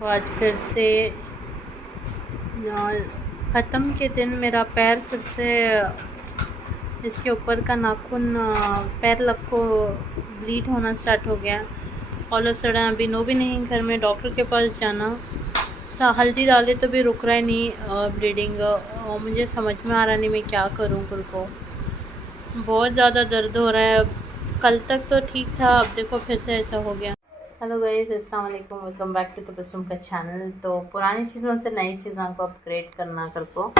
तो आज फिर से ख़त्म के दिन मेरा पैर फिर से इसके ऊपर का नाखून पैर लग को ब्लीड होना स्टार्ट हो गया। ऑल ऑफ सडन अभी नो भी नहीं, घर में डॉक्टर के पास जाना, हल्दी डाले तो भी रुक रहा है नहीं ब्लीडिंग। और मुझे समझ में आ रहा नहीं मैं क्या करूँ। खुद को बहुत ज़्यादा दर्द हो रहा है। कल तक तो ठीक था, अब देखो फिर से ऐसा हो गया। हेलो गाइस, अस्सलाम वालेकुम, वेलकम बैक टू तबस्सुम का चैनल। तो पुरानी चीज़ों से नई चीज़ों को अपग्रेड करना कर को।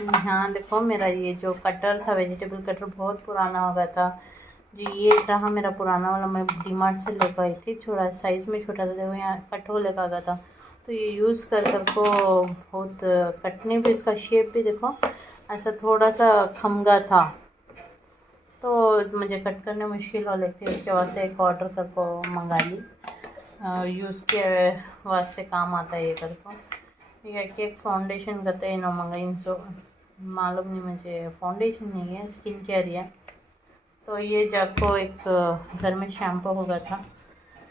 यहाँ देखो, मेरा ये जो कटर था, वेजिटेबल कटर, बहुत पुराना हो गया था जी। ये रहा मेरा पुराना वाला, मैं डीमार्ट से लेकर आई थी, थोड़ा साइज़ में छोटा था। देखो यहाँ कट हो लेकर आ गया था, तो ये यूज़ कर को बहुत कटने भी, इसका शेप भी देखो ऐसा थोड़ा सा खमगा था, तो मुझे कट करने मुश्किल हो लगती है। उसके वास्ते एक ऑर्डर कर को मंगा ली, यूज़ के वास्ते काम आता है ये कर को। ठीक है कि एक फाउंडेशन करते हैं ना मंगाई, सो मालूम नहीं मुझे, फाउंडेशन नहीं है, स्किन केयर है। तो ये जाको एक घर में शैम्पू हो गया था,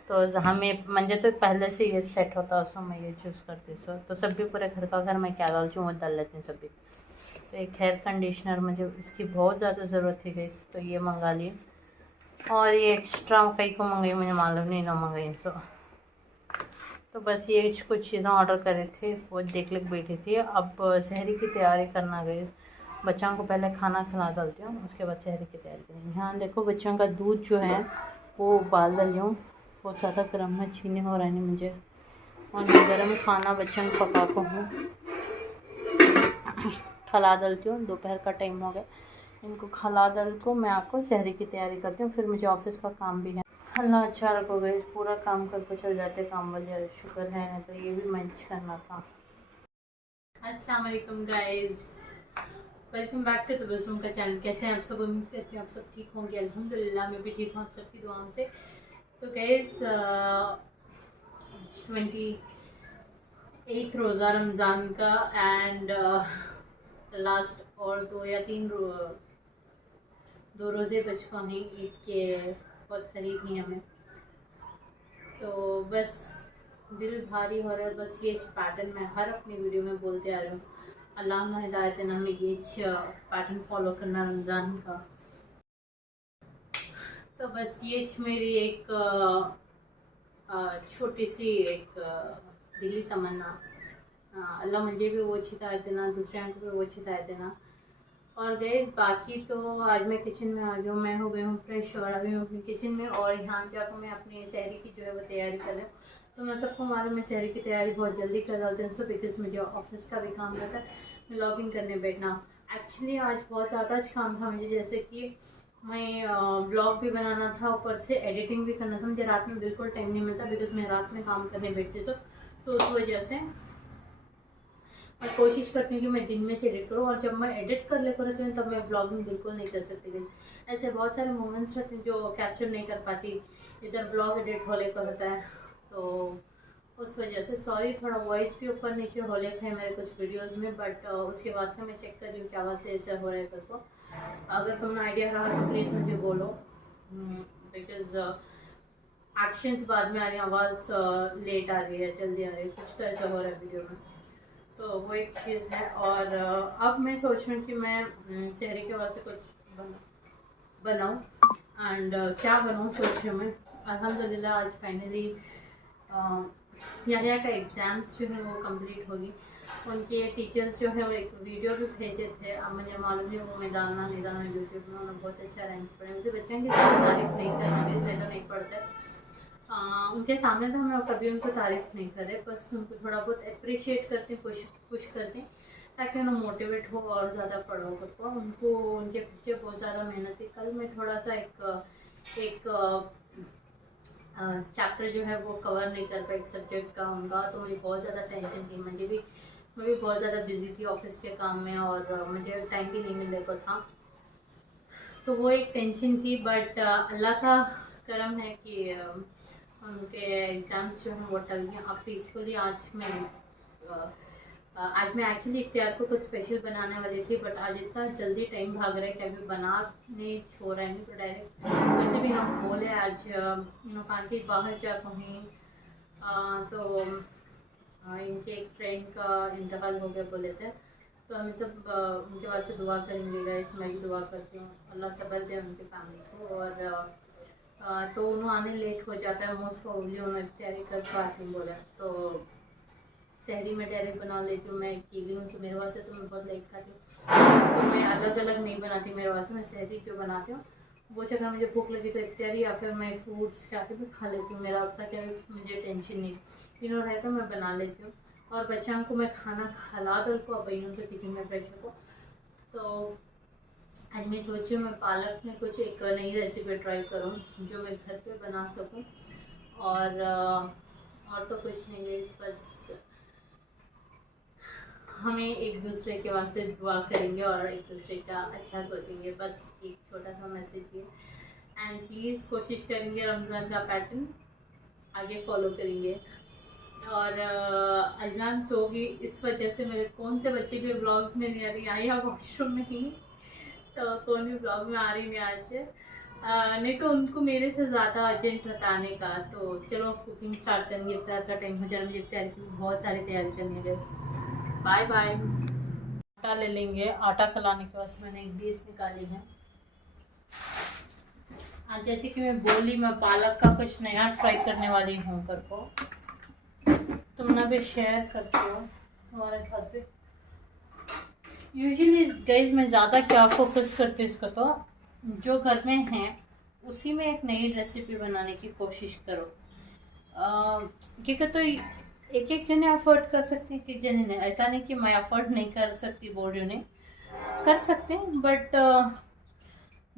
तो हमें मंजे तो पहले से ये सेट होता है, उसमें मैं ये चूज़ करती सो। तो सब भी पूरे घर का, घर में क्या डालती हूँ वो डाल लेती हूँ सभी। तो एक हेयर कंडीशनर, मुझे इसकी बहुत ज़्यादा ज़रूरत थी गई, तो ये मंगा लिए। और ये एक्स्ट्रा कई को मंगाई, मुझे मालूम नहीं ना मंगाई सो। तो बस ये कुछ चीज़ें ऑर्डर करे थे, वो देख लेकर बैठी थी। अब शहरी की तैयारी करना गई, बच्चों को पहले खाना खिला डालती हूँ, उसके बाद शहरी की तैयारी करेंगे। हाँ देखो, बच्चों का दूध जो है वो उबाल डाली हूँ, बहुत ज़्यादा गर्म है, छीने हो रहा है नहीं मुझे। और मैं गर्म खाना बच्चों को पका को हूँ खिला डालती हूँ। दोपहर का टाइम हो गया, इनको खिला डाल को मैं आपको शहरी की तैयारी करती हूँ, फिर मुझे ऑफिस का काम भी है। अल्लाह अच्छा रखो गई, पूरा काम करके चल जाते काम वाले, शुक्र है, नहीं तो ये भी मैनेज करना था। अस्सलाम वालेकुम guys, welcome back to Tabassum का चैनल। कैसे हैं आप सब? उम्मीद करती हूँ आप सब ठीक होंगे। अल्हम्दुलिल्लाह मैं भी ठीक हूँ आप सबकी दुआओं से। तो गाइस 28 रोज़ा रमज़ान का, एंड लास्ट और 2 या 3 दो रोज़े बच को हैं ईद के, बहुत करीब ही हमें। तो बस दिल भारी हो रहा है। बस ये पैटर्न मैं हर अपनी वीडियो में बोलते आ रही हूँ, अल्लाह ने हिदायत है ना, हमें ये पैटर्न फॉलो करना रमज़ान का। तो बस ये मेरी एक छोटी सी एक दिली तमन्ना, अल्लाह मुझे भी वो अच्छी हिदायत देना, दूसरे को भी वो अच्छी हिदायत देना। और गैस बाकी तो आज मैं किचन में आ गई हूँ, मैं हो गई हूँ फ्रेश और आ गई हूँ अपनी किचन में, और यहाँ जाकर मैं अपनी शहरी की जो है वो तैयारी कर रही हूँ। तो मैं सबको मालूम, मैं शहरी की तैयारी बहुत जल्दी कर डालती हूँ, सो बिकॉज मुझे ऑफिस का भी काम रहता है, मैं लॉग इन करने बैठना। एक्चुअली आज बहुत ज़्यादा काम था मुझे, जैसे कि मैं ब्लॉग भी बनाना था, ऊपर से एडिटिंग भी करना था। मुझे रात में बिल्कुल टाइम नहीं मिलता, बिकॉज मैं रात में काम करने बैठती हूँ, तो उस वजह से मैं कोशिश करती हूँ कि मैं दिन में से एडिट करूँ, और जब मैं एडिट कर लेकर रहती हूँ तब मैं ब्लॉगिंग बिल्कुल नहीं कर सकती। ऐसे बहुत सारे मोमेंट्स रहते हैं जो कैप्चर नहीं कर पाती, इधर ब्लॉग एडिट हो लेकर होता है, तो उस वजह से सॉरी। थोड़ा वॉइस भी ऊपर नीचे हो लेकर है मेरे कुछ वीडियोज़ में, बट उसके वास्ते मैं चेक कर रही हूँ क्या वास्ते ऐसा हो रहा है कर को। अगर तुम्हें आइडिया रहा तो प्लीज़ मुझे बोलो, बिकॉज एक्शंस बाद में आ रही, आवाज़ लेट आ रही है, जल्दी आ रही है, कुछ तो ऐसा हो रहा है वीडियो में, तो वो एक चीज़ है। और अब मैं सोच रही हूँ कि मैं शहरी के वास्ते कुछ बनाऊँ, एंड क्या बनाऊँ सोच रही हूँ मैं। अल्हम्दुलिल्लाह आज फाइनली यारिया का एग्ज़ाम्स जो है वो कंप्लीट होगी। उनके टीचर्स जो है वो एक वीडियो भी भेजे थे, अब मुझे मालूम नहीं वो मैं डालना नहीं डालना, यूट्यूब में उन्होंने बहुत अच्छा रैंक्स पढ़े। मुझे बच्चों की सारी तारीफ नहीं करना, इसलिए तो नहीं पढ़ते। उनके सामने तो हमें कभी उनको तारीफ़ नहीं करे, बस उनको थोड़ा बहुत अप्रिशिएट करते, पुश करते, ताकि उन्हें मोटिवेट हो और ज़्यादा पढ़ो को। उनको उनके पीछे बहुत ज़्यादा मेहनत है। कल मैं थोड़ा सा एक चैप्टर जो है वो कवर नहीं कर पाई, एक सब्जेक्ट का उनका, तो मुझे बहुत ज़्यादा टेंशन थी। मैं भी बहुत ज़्यादा बिजी थी ऑफिस के काम में, और मुझे टाइम भी नहीं मिलने को था, तो वो एक टेंशन थी। बट अल्लाह का करम है कि उनके एग्ज़ाम्स जो हैं वो टल गए अब पीसफुली। आज मैं एक्चुअली इफ्तियार को कुछ स्पेशल बनाने वाली थी, बट आज इतना जल्दी टाइम भाग रहा है कि अभी बना नहीं छोड़ रहा है, नहीं तो डायरेक्ट वैसे भी ना बोले आज कान के बाहर जा कहीं, तो उनके एक फ्रेंड का इंतकाल हो गया बोले थे, तो हमें सब उनके वास्ते दुआ करेंगे गाइस। मैं भी दुआ करती हूँ, अल्लाह सब्र दे उनकी फैमिली को। और तो उन्होंने आने लेट हो जाता है, मोस्ट प्रॉब्ली उन्होंने इफ्तारी कर पाती बोला, तो शहरी में डायरेक्ट बना लेती हूँ। मैं कीवी हूँ, मेरे वास्ते तो मैं बहुत लेट खाती हूँ, तो मैं अलग अलग नहीं बनाती मेरे वास्ते, मैं शहरी जो बनाती हूँ वो जगह मुझे भूख लगी तो इफ्तारी या फिर मैं फ्रूट्स क्या भी खा लेती हूँ। मेरा अब तक मुझे टेंशन नहीं, तीनों रहे तो मैं बना लेती हूँ। और बच्चों को मैं खाना खिला दूँ को अब से किचन में प्रेशर को। तो आज मैं सोची हूँ मैं पालक में कुछ एक नई रेसिपी ट्राई करूँ जो मैं घर पे बना सकूँ। और तो कुछ नहीं है, बस हमें एक दूसरे के वास्ते दुआ करेंगे और एक दूसरे का अच्छा सोचेंगे, बस एक छोटा सा मैसेज है। एंड प्लीज़ कोशिश करेंगे रमज़ान का पैटर्न आगे फॉलो करेंगे। और अजनान सोगी इस वजह से मेरे कौन से बच्चे भी ब्लॉग्स में नहीं आ रही, आई है वॉशरूम में ही, तो कौन भी ब्लॉग में आ रही नहीं आज। नहीं तो उनको मेरे से ज़्यादा अर्जेंट रहता आने का। तो चलो कुकिंग स्टार्ट करेंगे, इतना अच्छा टाइम हो जाए मुझे तैयारी की, बहुत सारी तैयारी करनी है। Bye bye. आटा ले लेंगे, आटा खिलाने के बाद मैंने एक डिश निकाली है। आज जैसे कि मैं बोली, मैं पालक का कुछ नया ट्राई करने वाली हूँ कर को, तुमने भी शेयर करती हो तुम्हारे साथ भी। यूजुअली गाइस मैं ज़्यादा क्या फोकस करती हूँ इसको, तो जो घर में है उसी में एक नई रेसिपी बनाने की कोशिश करो। क्योंकि तो एक एक जने अफोर्ड कर सकती है, कि जने ने ऐसा नहीं कि मैं अफोर्ड नहीं कर सकती, बोल रही हूँ नहीं कर सकते हैं, बट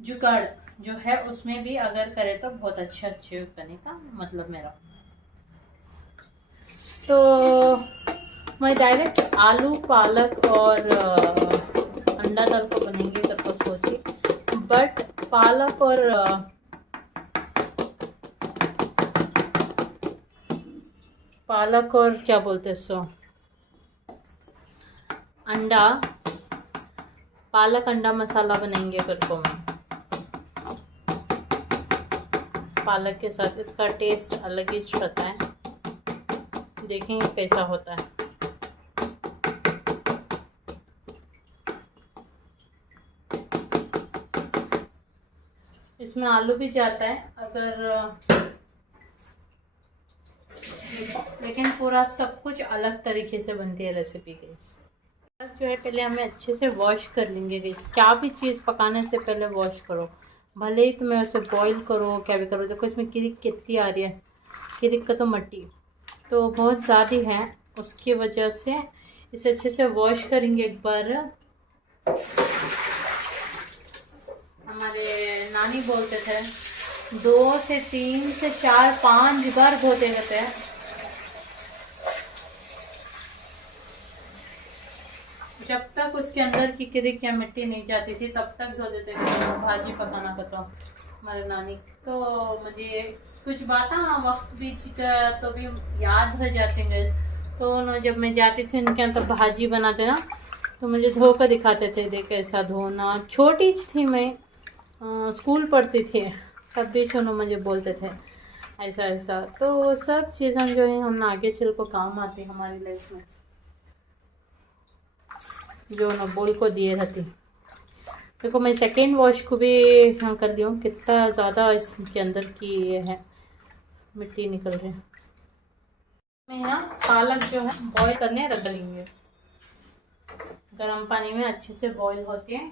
जुगाड़ जो है उसमें भी अगर करे तो बहुत अच्छा अचीव करने का मतलब मेरा। तो मैं डायरेक्ट आलू पालक और अंडा दाल को बनेंगे करके सोची, बट पालक और क्या बोलते सो अंडा, पालक अंडा मसाला बनाएंगे करको मैं पालक के साथ। इसका टेस्ट अलग ही रहता है, देखेंगे कैसा होता है। इसमें आलू भी जाता है अगर, लेकिन पूरा सब कुछ अलग तरीके से बनती है रेसिपी गैस। जो है पहले हमें अच्छे से वॉश कर लेंगे गैस। क्या भी चीज़ पकाने से पहले वॉश करो, भले ही तुम्हें उसे बॉईल करो क्या भी करो। देखो इसमें किरिक कितनी आ रही है, किरिक का तो मट्टी तो बहुत ज़्यादा है, उसकी वजह से इसे अच्छे से वॉश करेंगे एक बार। हमारे नानी बोलते थे 2 से 3 से 4 5 बार धोते रहते हैं। जब तक उसके अंदर की किरिक या मिट्टी नहीं जाती थी तब तक धो देते थे भाजी पकाना का। तो हमारे नानी तो मुझे कुछ बातें वक्त बीच का तो भी याद रह जाते हैं। तो जब मैं जाती थी उनके यहाँ तब भाजी बनाते ना, तो मुझे धो कर दिखाते थे, देख ऐसा धोना। छोटी थी मैं, स्कूल पढ़ती थी, तब भी छोनो मुझे बोलते थे ऐसा ऐसा। तो वो सब चीज़ें जो है हम आगे चल को काम आती हमारी लाइफ में, जो न बोल को दिए रहती। देखो मैं सेकेंड वॉश को भी यहाँ कर दी हूँ, कितना ज़्यादा इसके अंदर की ये है मिट्टी निकल रही है। मैं यहाँ पालक जो है बॉईल करने रख लेंगे, गर्म पानी में अच्छे से बॉईल होती है।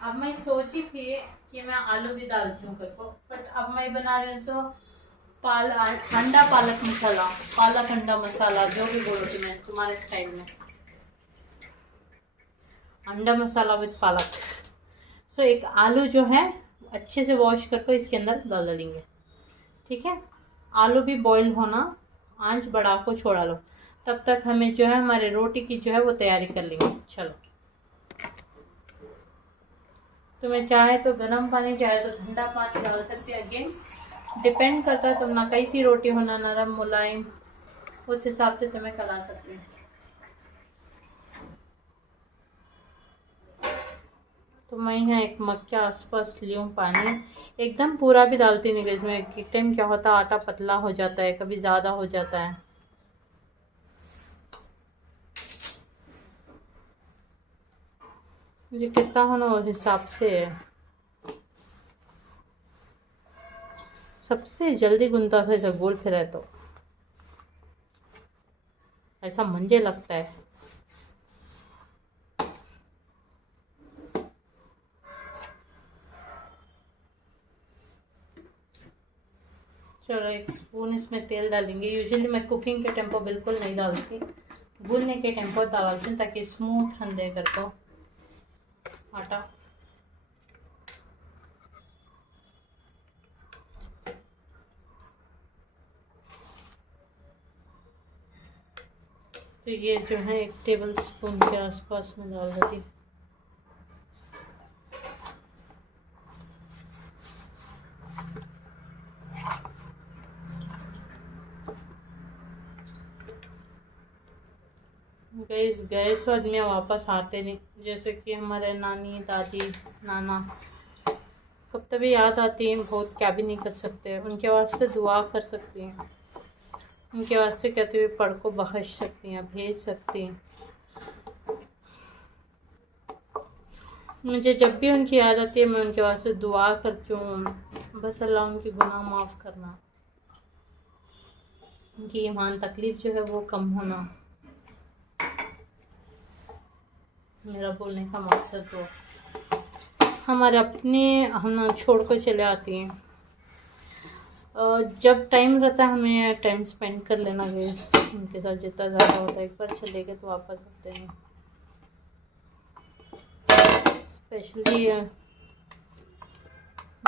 अब मैं सोची थी कि मैं आलू भी डालती हूँ करको, बट अब मैं बना रही हूँ सो अंडा पालक मसाला, पालक अंडा मसाला जो भी बोलो तुम्हें तुम्हारे स्टाइल में, अंडा मसाला विद पालक। सो एक आलू जो है अच्छे से वॉश करके इसके अंदर डाल देंगे, ठीक है। आलू भी बॉईल होना, आंच बढ़ा को छोड़ा लो, तब तक हमें जो है हमारे रोटी की जो है वो तैयारी कर लेंगे। चलो, तुम्हें चाहे तो गर्म पानी चाहे तो ठंडा पानी डाल सकते हैं, अगेन डिपेंड करता है तुम ना कैसी रोटी होना, नरम मुलायम, उस हिसाब से तुम्हें करा सकते हैं। तो मैं यहाँ एक मग के आसपास ली हूँ पानी। एकदम पूरा भी डालती नहीं इसमें, एक टाइम क्या होता है आटा पतला हो जाता है, कभी ज़्यादा हो जाता है। मुझे कितना होना उस हिसाब से है। सबसे जल्दी गुनता है जब गोल फिर है तो ऐसा मुझे लगता है। चलो एक स्पून इसमें तेल डालेंगे। यूजुअली मैं कुकिंग के टेम्पो बिल्कुल नहीं डालती, भूनने के टेम्पो डालती हूँ ताकि स्मूथ रंधे कर को आटा। तो ये जो है 1 टेबल स्पून के आसपास में डाल देती। गए सो आदमी वापस आते नहीं, जैसे कि हमारे नानी दादी नाना कब तभी याद आती हैं, बहुत क्या भी नहीं कर सकते। उनके वास्ते दुआ कर सकती हैं, उनके वास्ते कहते हुए पढ़ को बख्श सकती हैं, भेज सकती हैं। मुझे जब भी उनकी याद आती है मैं उनके वास्ते दुआ करती हूँ, बस अल्लाह उनकी गुनाह माफ़ करना, उनकी ईमान तकलीफ़ जो है वो कम होना, मेरा बोलने का मकसद वो। हमारे अपने हम छोड़ कर चले आती हैं। जब टाइम रहता है हमें टाइम स्पेंड कर लेना गैस उनके साथ जितना ज़्यादा होता है। एक बार चले गए तो वापस आते हैं। स्पेशली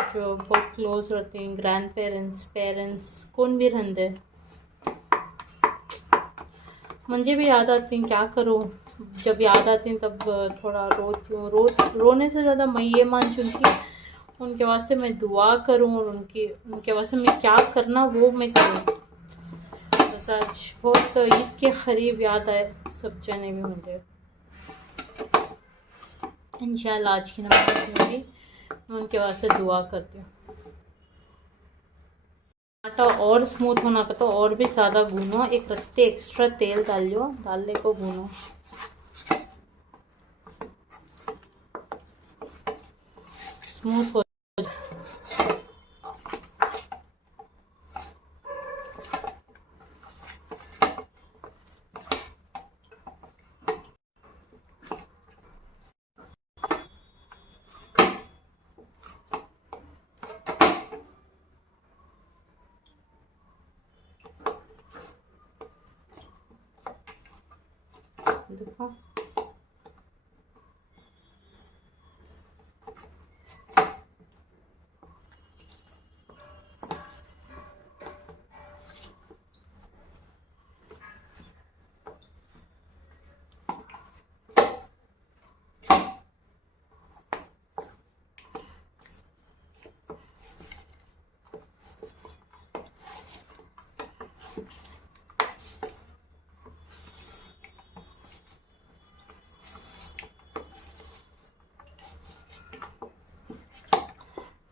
जो बहुत क्लोज रहते हैं, ग्रैंड पेरेंट्स, पेरेंट्स कौन भी रहते, मुझे भी याद आती हैं। क्या करूँ, जब याद आती हैं तब थोड़ा रोती हूँ। रोने से ज़्यादा मैं ये मान चुकी हूँ उनके वास्ते मैं दुआ करूँ और उनके वास्ते मैं क्या करना वो मैं करूँ। बस आज बहुत ईद के करीब याद आए सब जने भी मुझे। इंशाल्लाह आज की नमाज में भी मैं उनके वास्ते दुआ करती हूँ। आटा और स्मूथ होना का तो और भी ज़्यादा गूनो, एक रत्ते एक्स्ट्रा तेल डालने को गूनो। स्मूथ हो देखो।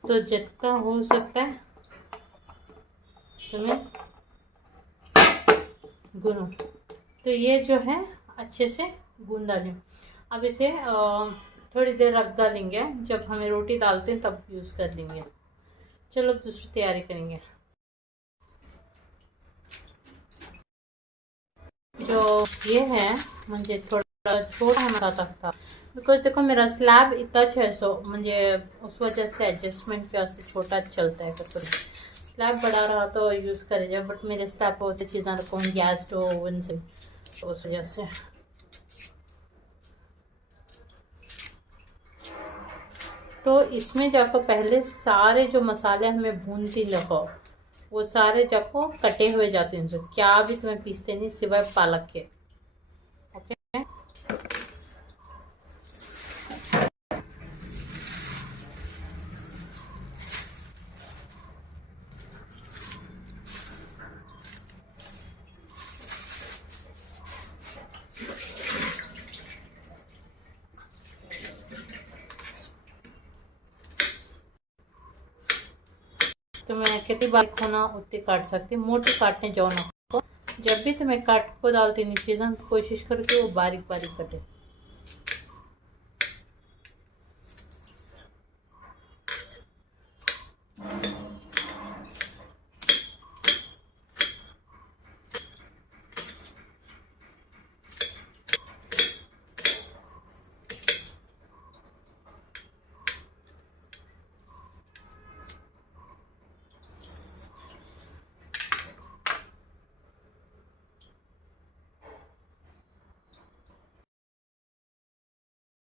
तो जितना हो सकता है तुम्हें गूनो। तो ये जो है अच्छे से गूंद डालें। अब इसे थोड़ी देर रख डालेंगे, जब हमें रोटी डालते हैं तब यूज़ कर लेंगे। चलो दूसरी तैयारी करेंगे। जो ये है मुझे थोड़ा छोटा होना था बिकॉज देखो मेरा स्लैब इतना है, सो मुझे उस वजह से एडजस्टमेंट के वास्ते छोटा चलता है। कभी स्लैब बड़ा रहा तो यूज़ करे जाए, बट मेरे स्लैब पर होती चीज़ें रखो गैस स्टोव ओवन से, तो उस वजह से। तो इसमें जाकर पहले सारे जो मसाले हमें भूनती लगो वो सारे जाको कटे हुए जाते हैं, जो क्या भी तुम्हें पीसते नहीं सिवाय पालक के। ओके, तो मैं कितनी बारीक होना उतनी काट सकती, मोटी काटने जाओ ना। जब भी तुम्हें काट को डालती नहीं चीज़ें, कोशिश करो कि वो बारीक बारीक कटे।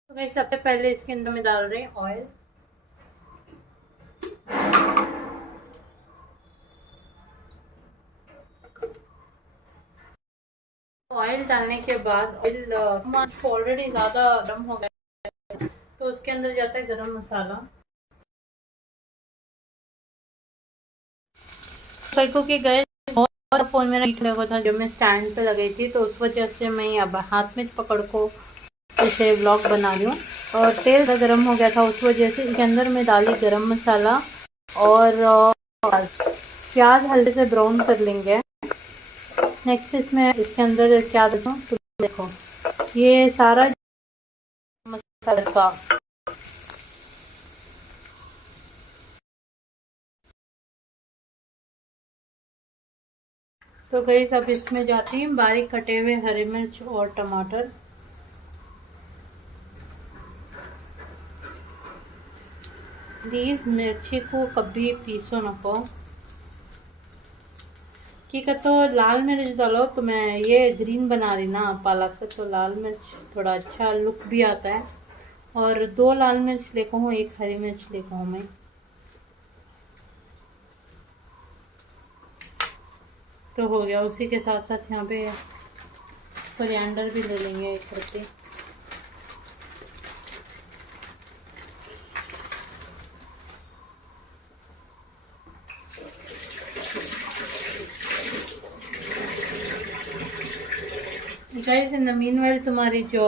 तो गाइस सबसे पहले इसके अंदर में डाल रहे हैं ऑयल। ऑयल डालने के बाद ऑयल ऑलरेडी ज़्यादा गर्म हो गया, तो उसके अंदर जाता है गरम मसाला। क्योंकि गए और फ़ोन मेरा हीट लगा था जब मैं स्टैंड पे लगाई थी, तो उस वजह से मैं अब हाथ में पकड़ को इसे व्लॉग बना रही हूँ। और तेल गर्म हो गया था, उस वजह से इसके अंदर मैं डाली गरम मसाला और प्याज हल्के से ब्राउन कर लेंगे। नेक्स्ट इसमें इसके अंदर क्या देखो, तो देखो ये सारा मसाला का तो गई सब इसमें जाती हैं बारीक कटे हुए हरी मिर्च और टमाटर। प्लीज़ मिर्ची को कभी पीसो ना को की का तो लाल मिर्च डालो। तो मैं ये ग्रीन बना रही ना पालक से, तो लाल मिर्च थोड़ा अच्छा लुक भी आता है। और 2 लाल मिर्च लेकर हूँ, 1 हरी मिर्च लेकर हूँ मैं। तो हो गया। उसी के साथ साथ यहाँ पे कोरिएंडर भी ले लेंगे 1 पत्ती। गाइस इन द मीनवाइल तुम्हारी जो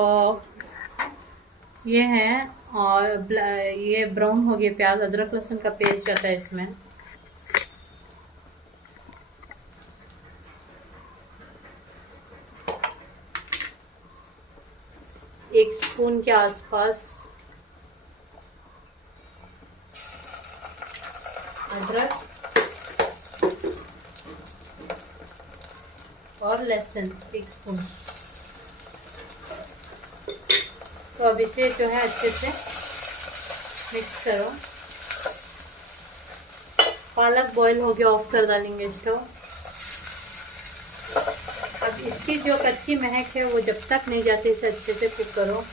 ये है और ये ब्राउन हो गया प्याज, अदरक लहसुन का पेस्ट जाता है इसमें। एक स्पून के आसपास अदरक और लहसुन 1 स्पून। तो अब इसे जो है अच्छे से मिक्स करो। पालक बॉईल हो गया, ऑफ कर डालेंगे स्टोव। अब इसकी जो कच्ची महक है वो जब तक नहीं जाती, इसे अच्छे से कुक करो।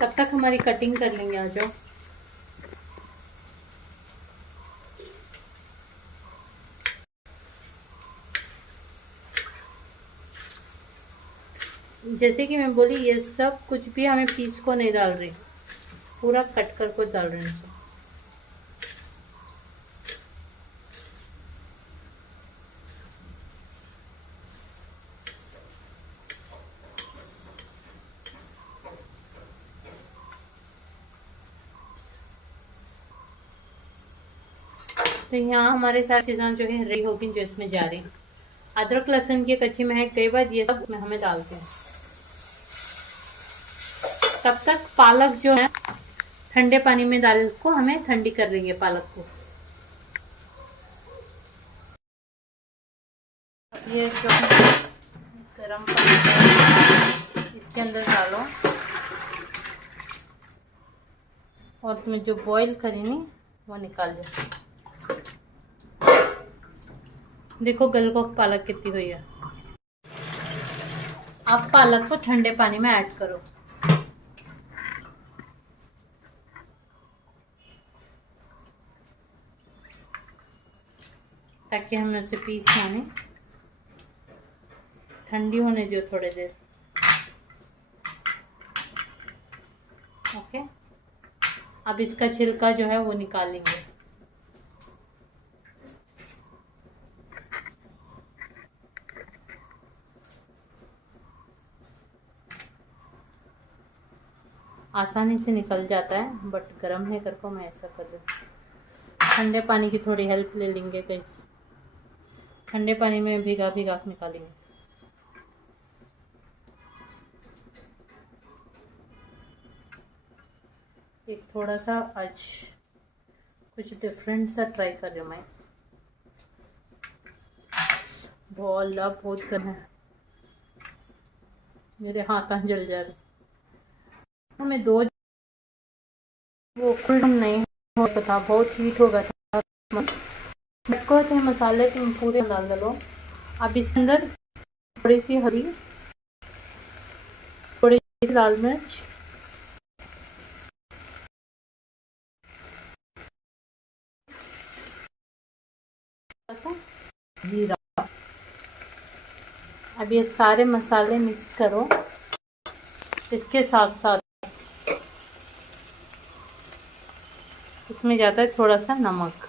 तब तक हमारी कटिंग कर लेंगे। आ जाओ। जैसे कि मैं बोली, ये सब कुछ भी हमें पीस को नहीं डाल रही, पूरा कट कर को डाल रहे हैं। तो यहाँ हमारे सारी चीज़ें जो है रेडी होगी, जो इसमें जा रही हैं। अदरक लहसुन की कच्ची महक कई बार ये सब में हमें डालते हैं। तब तक पालक जो है ठंडे पानी में डाल को हमें ठंडी कर लेंगे पालक को। ये जो गरम पानी इसके अंदर डालो और तुम्हें जो बॉईल करी नी वो निकाल लो। देखो गल को पालक कितनी हुई है। अब पालक को ठंडे पानी में ऐड करो। ताकि हमें उसे पीस आने, ठंडी होने दो थोड़ी देर। ओके, अब इसका छिलका जो है वो निकालेंगे। आसानी से निकल जाता है, बट गर्म है करके मैं ऐसा कर रही हूँ। ठंडे पानी की थोड़ी हेल्प ले लेंगे, कहीं ठंडे पानी में भिगा भिगा के निकालेंगे। एक थोड़ा सा आज कुछ डिफरेंट सा ट्राई कर रही हूँ मैं। बहुत गर्म है, मेरे हाथ जल जा रहे। हमें दो वो नहीं होता था, बहुत हीट हो गया था। को थे मसाले तुम पूरे डाल दो। अब इसके अंदर थोड़ी सी हरी, थोड़ी सी लाल मिर्च, जीरा। अब ये सारे मसाले मिक्स करो। इसके साथ साथ इसमें जाता है थोड़ा सा नमक।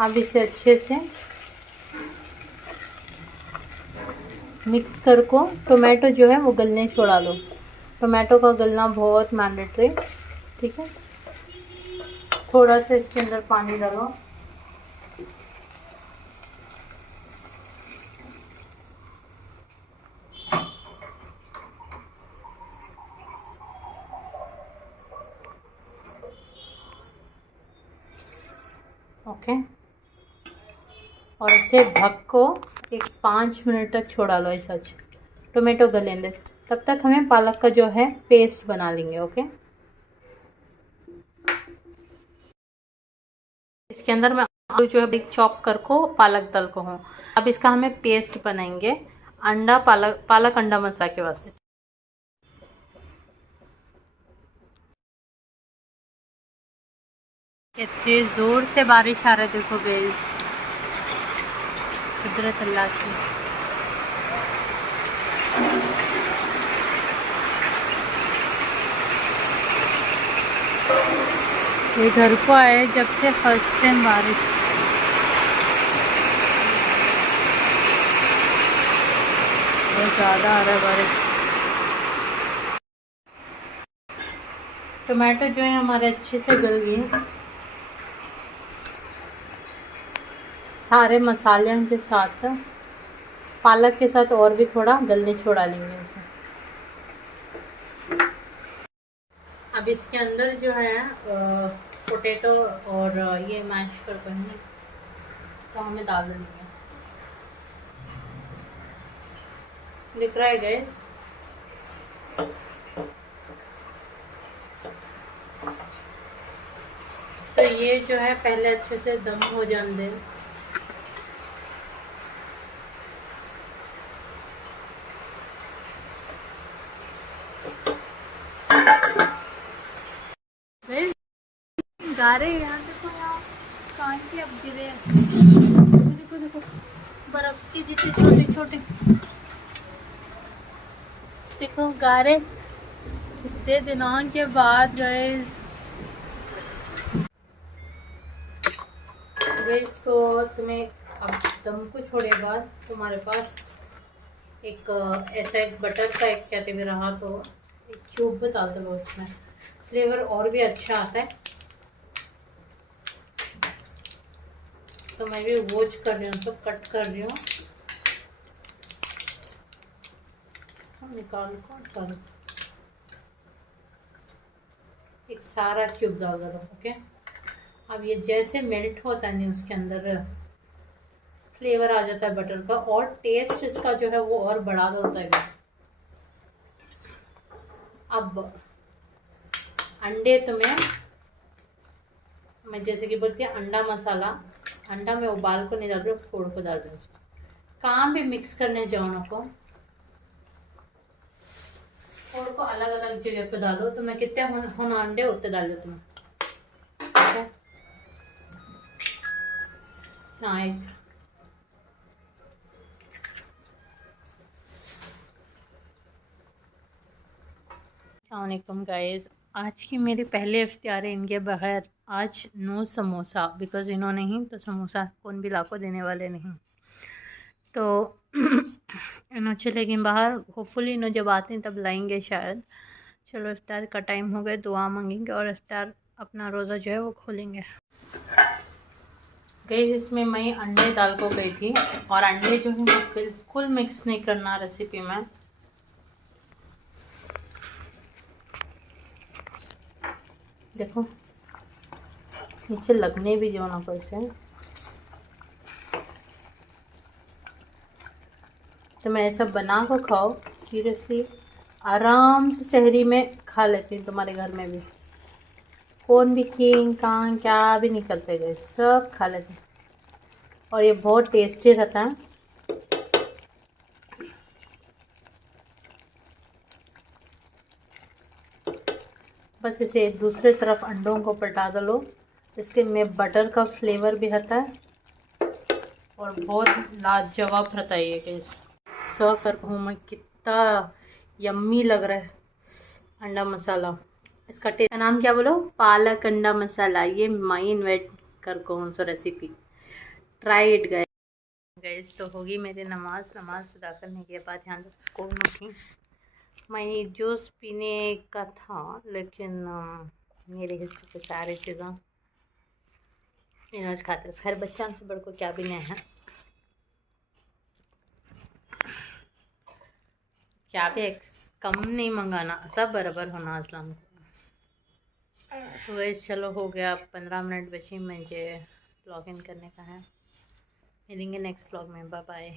अब इसे अच्छे से मिक्स कर को टोमेटो जो है वो गलने छोड़ा लो। टोमेटो का गलना बहुत मैंडेटरी, ठीक है। थोड़ा सा इसके अंदर पानी डालो। ओके, और इसे ढक को एक 5 मिनट तक छोड़ा लो ऐसा। टोमेटो गलें दे, तब तक हमें पालक का जो है पेस्ट बना लेंगे। ओके, इसके अंदर मैं आलू जो है बिग चॉप कर को पालक दल को हूँ। अब इसका हमें पेस्ट बनाएंगे, अंडा पालक अंडा मसा के वास्ते। कितनी जोर से बारिश आ रहा है, देखो गाइस, कुदरत अल्लाह की। ये घर को आए जब से फर्स्ट टाइम बारिश। बहुत ज़्यादा आ रहा है बारिश। टमाटो जो है हमारे अच्छे से गल गए। सारे मसालों के साथ पालक के साथ और भी थोड़ा गलने छोड़ा लेंगे इसे। अब इसके अंदर जो है पोटैटो और ये मैश कर देंगे, तो हमें डाल देंगे। दिख रहा है गैस? तो ये जो है पहले अच्छे से दम हो जाने दें। गारे यहाँ देखो, यहाँ कान के अब गिरे। देखो देखो, बर्फ की जितने छोटे छोटे देखो गारे, इतने दिनों के बाद गैस तो तुम्हें अब दम को छोड़े बाद तुम्हारे पास एक ऐसा एक बटर का एक कहते हुए रहा तो एक क्यूब बता दो, उसमें फ्लेवर और भी अच्छा आता है। तो मैं भी वॉच कर रही हूँ, तो कट कर रही हूँ। निकाल को एक सारा क्यूब डाल दो। ओके, अब ये जैसे मेल्ट होता है नहीं, उसके अंदर फ्लेवर आ जाता है बटर का, और टेस्ट इसका जो है वो और बढ़ा देता है। अब अंडे तुम्हें मैं जैसे कि बोलती है अंडा मसाला, अंडा में उबाल को नहीं डाल रही हूँ, फोड़ को डाल रही हूँ। काम भी मिक्स करने जाओ ना को, फोड़ को अलग अलग जगह पे डालो। तो मैं कितने होना अंडे उतने डालो तुम्हें। हाँ, एक अस्सलामुअलैकुम गाइस, आज की मेरी पहले इफ्तियार है इनके बगैर। आज नो समोसा, बिकॉज़ इन्होंने ही तो समोसा कौन भी लाको देने वाले नहीं। तो इन्हों चलेगी बाहर, होपफुली इन्हों जब आते हैं तब लाएंगे शायद। चलो इफ्तार का टाइम हो गया, दुआ मांगेंगे और इफ्तार अपना रोज़ा जो है वो खोलेंगे। गई इसमें मैं अंडे डाल को गई थी, और अंडे जो है वो बिल्कुल मिक्स नहीं करना रेसिपी में। देखो नीचे लगने भी जो ना पैसे, तो मैं ऐसा बना कर खाओ, सीरियसली आराम से सहरी में खा लेती हूँ। तुम्हारे घर में भी कौन भी किंग कहाँ क्या भी निकलते गए, सब खा लेते हैं, और ये बहुत टेस्टी रहता है। बस इसे दूसरे तरफ अंडों को पलटा दो, इसके में बटर का फ्लेवर भी आता है और बहुत लाजवाब रहता है ये गैस। सर्व कर हूँ मैं, कितना यम्मी लग रहा है अंडा मसाला। इसका टेस्ट का नाम क्या बोलो, पालक अंडा मसाला। ये मैं इन्वेंट कर कौन सा रेसिपी, ट्राई इट गैस। तो होगी मेरी नमाज अदा करने के बाद यहाँ को उठी, मैं जूस पीने का था, लेकिन मेरे हिस्से के सारी चीज़ें इन्होंने खाते। खैर बच्चा से बड़ को क्या भी नहीं है, क्या भी कम नहीं मंगाना, सब बराबर होना असलम। तो वैसे चलो हो गया, 15 मिनट बची मुझे लॉग इन करने का है। मिलेंगे नेक्स्ट व्लॉग में, बाय बाय।